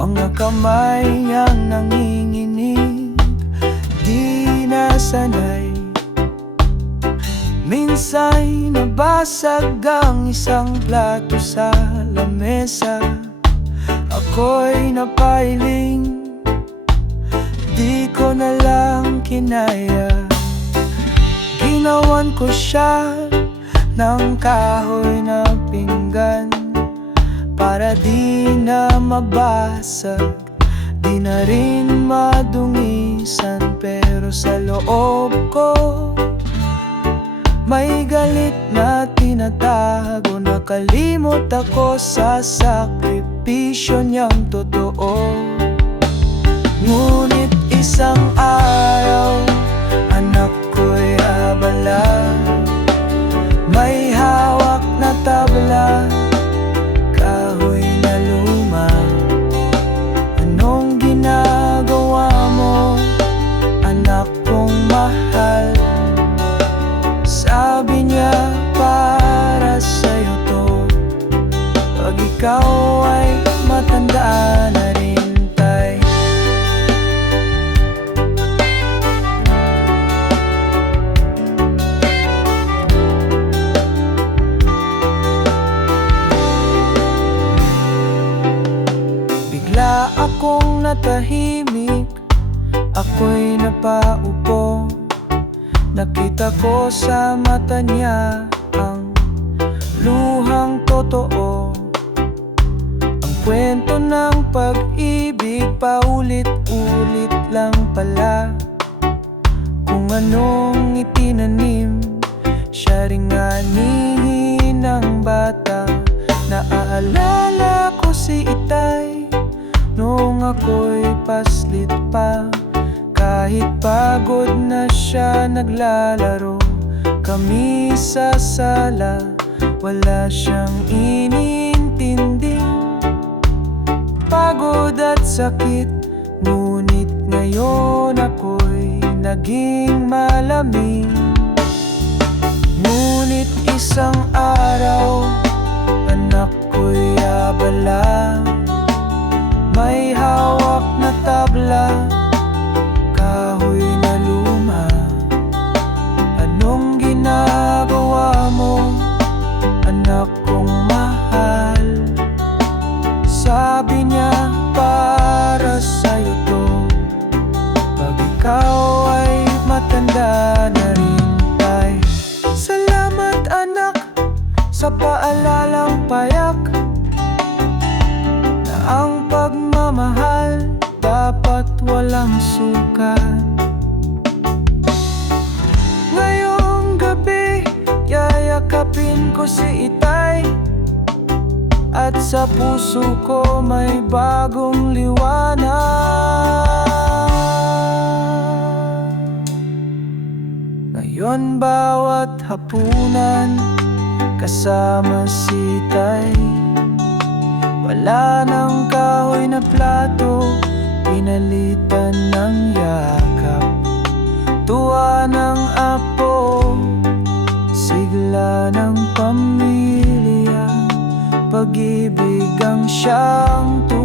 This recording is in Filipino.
Mga kamay ang nanginginig Di nasanay Minsan nabasag ang isang plato sa lamesa. Ako'y napailing Di ko na lang kinaya. Ginawan ko siya ng kahoy na Para di na mabasag Di na rin madungisan. Pero sa loob ko May galit na tinatago. Nakalimot ako sa sakripisyo niyang totoo. Ngunit isang araw Sabi niya para sa'yo to. Pag ikaw ay matanda na rin tay Bigla akong natahimik. Ako'y napaupo Nakita ko sa mata niya Ang luhang totoo. Ang kwento ng pag-ibig Paulit-ulit lang pala. Kung anong itinanim Siya ring anihin ng bata. Naaalala ko si Itay Noong ako'y paslit pa. Kahit pagod naglalaro. Kami sa sala Wala siyang inintinding Pagod at sakit Ngunit ngayon ako'y naging malamig sa paalalang payak Na ang pagmamahal dapat walang sukat. Ngayong gabi, yayakapin ko si Itay At sa puso ko may bagong liwanag. Ngayon bawat hapunan kasama si Tay. Wala nang kahoy na plato, pinalitan ng yakap. Tuwa ng apo, sigla ng pamilya. Pag-ibig ang siyang tunay